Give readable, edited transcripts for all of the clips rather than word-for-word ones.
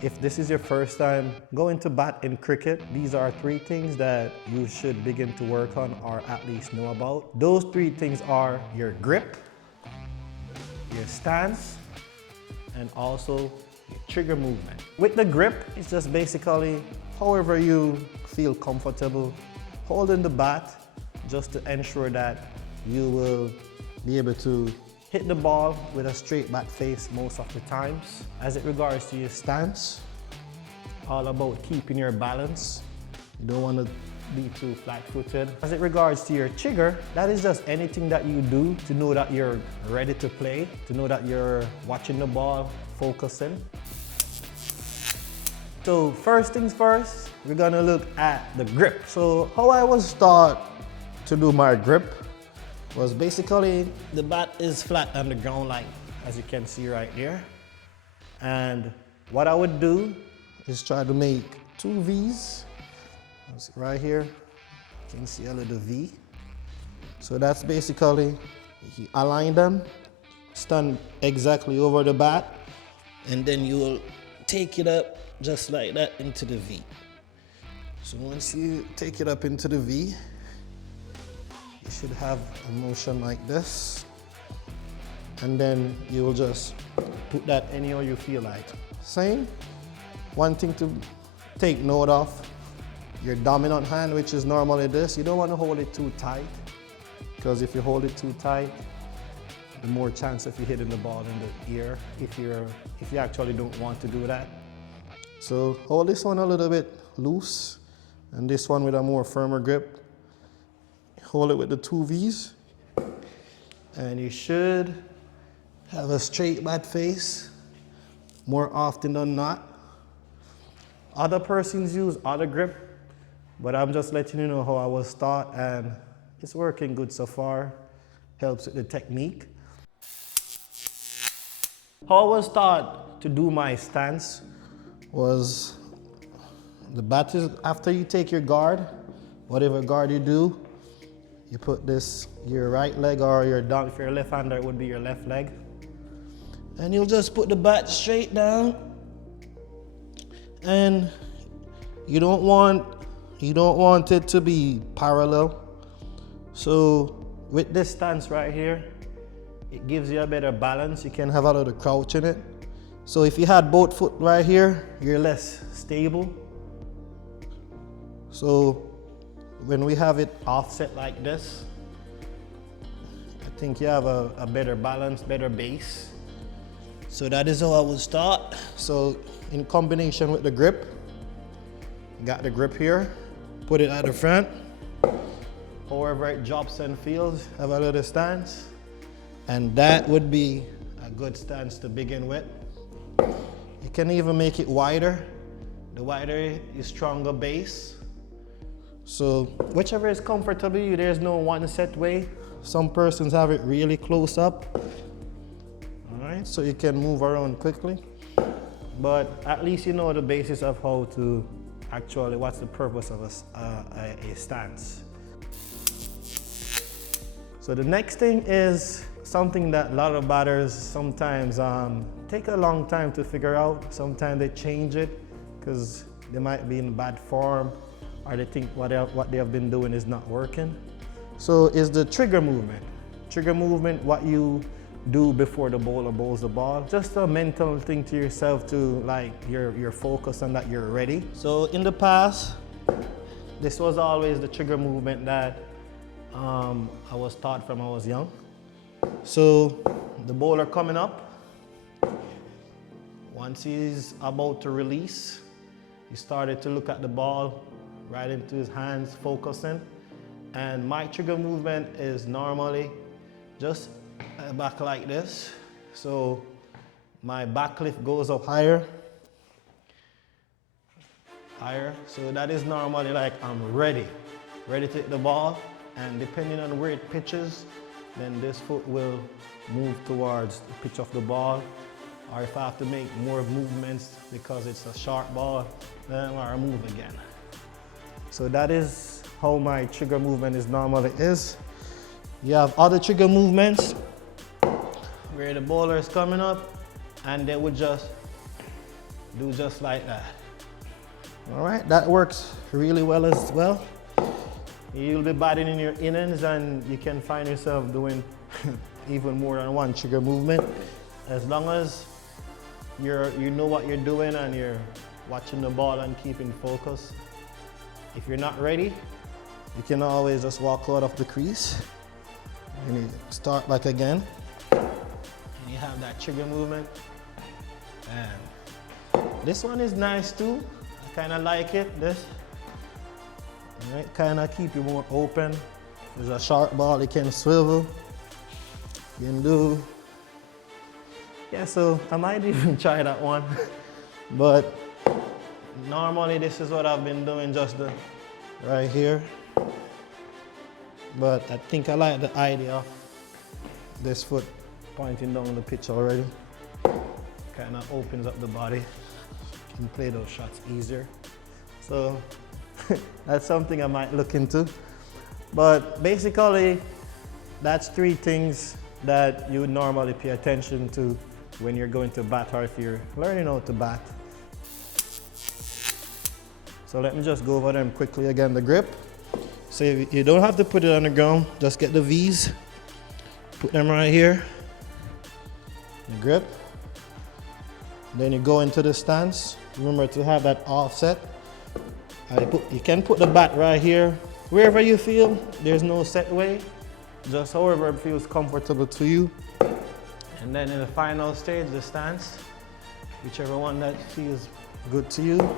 If this is your first time going to bat in cricket, these are 3 things that you should begin to work on or at least know about. Those 3 things are your grip, your stance, and also your trigger movement. With the grip, it's just basically however you feel comfortable holding the bat, just to ensure that you will be able to hit the ball with a straight bat face most of the times. As it regards to your stance, all about keeping your balance. You don't want to be too flat-footed. As it regards to your trigger, that is just anything that you do to know that you're ready to play, to know that you're watching the ball, focusing. So first things first, we're gonna look at the grip. So how I was taught to do my grip was basically the bat is flat on the ground, like as you can see right there. And what I would do is try to make 2 V's. Right here, you can see a little V. So that's basically, you align them, stand exactly over the bat, and then you will take it up just like that into the V. So once you take it up into the V, you should have a motion like this. And then you will just put that anywhere you feel like. Same. One thing to take note of, your dominant hand, which is normally this, you don't want to hold it too tight, because if you hold it too tight, the more chance of you hitting the ball in the ear if you actually don't want to do that. So hold this one a little bit loose, and this one with a more firmer grip. Hold it with the 2 V's, and you should have a straight bat face more often than not. Other persons use other grip, but I'm just letting you know how I was taught, and it's working good so far. Helps with the technique. How I was taught to do my stance was the bat is, after you take your guard, whatever guard you do, you put this, your right leg, or your down, if you're a left-hander, it would be your left leg. And you'll just put the bat straight down. And you don't want it to be parallel. So with this stance right here, it gives you a better balance. You can have a little crouch in it. So if you had both foot right here, you're less stable. So when we have it offset like this, I think you have a better balance, better base. So that is how I was taught. So in combination with the grip, got the grip here, put it at the front. However it drops and feels, have a little stance. And that would be a good stance to begin with. You can even make it wider. The wider is stronger base. So whichever is comfortable to you, there's no one set way. Some persons have it really close up. All right, so you can move around quickly. But at least you know the basis of how to actually, what's the purpose of a stance. So the next thing is something that a lot of batters sometimes take a long time to figure out. Sometimes they change it because they might be in bad form, or they think what they have been doing is not working. So is the trigger movement. Trigger movement, what you do before the bowler bowls the ball. Just a mental thing to yourself to, like, you're focused on that you're ready. So in the past, this was always the trigger movement that I was taught from I was young. So the bowler coming up, once he's about to release, he started to look at the ball right into his hands, focusing. And my trigger movement is normally just back like this. So my back lift goes up higher. So that is normally like I'm ready to hit the ball. And depending on where it pitches, then this foot will move towards the pitch of the ball. Or if I have to make more movements because it's a short ball, then I'll move again. So that is how my trigger movement is normally is. You have other trigger movements where the bowler is coming up and they would just do just like that. All right, that works really well as well. You'll be batting in your innings and you can find yourself doing even more than one trigger movement. As long as you know what you're doing and you're watching the ball and keeping focus. If you're not ready, you can always just walk out of the crease and you start back again. And you have that trigger movement. And this one is nice too. I kind of like it. This. Right, kind of keep you more open. There's a sharp ball, it can swivel. You can do. Yeah, so I might even try that one. But normally this is what I've been doing, just right here. But I think I like the idea of this foot pointing down the pitch already. Kind of opens up the body. You can play those shots easier. So that's something I might look into. But basically, that's 3 things that you would normally pay attention to when you're going to bat or if you're learning how to bat. So let me just go over them quickly again. The grip. So you don't have to put it on the ground, just get the V's. Put them right here. The grip. Then you go into the stance. Remember to have that offset. You can put the bat right here, wherever you feel. There's no set way, just however it feels comfortable to you. And then in the final stage, the stance, whichever one that feels good to you.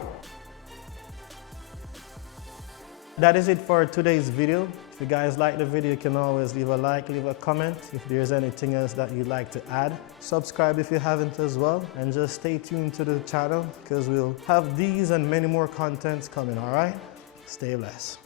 That is it for today's video. If you guys like the video, you can always leave a like, leave a comment. If there's anything else that you'd like to add, subscribe if you haven't as well, and just stay tuned to the channel because we'll have these and many more contents coming, all right? Stay blessed.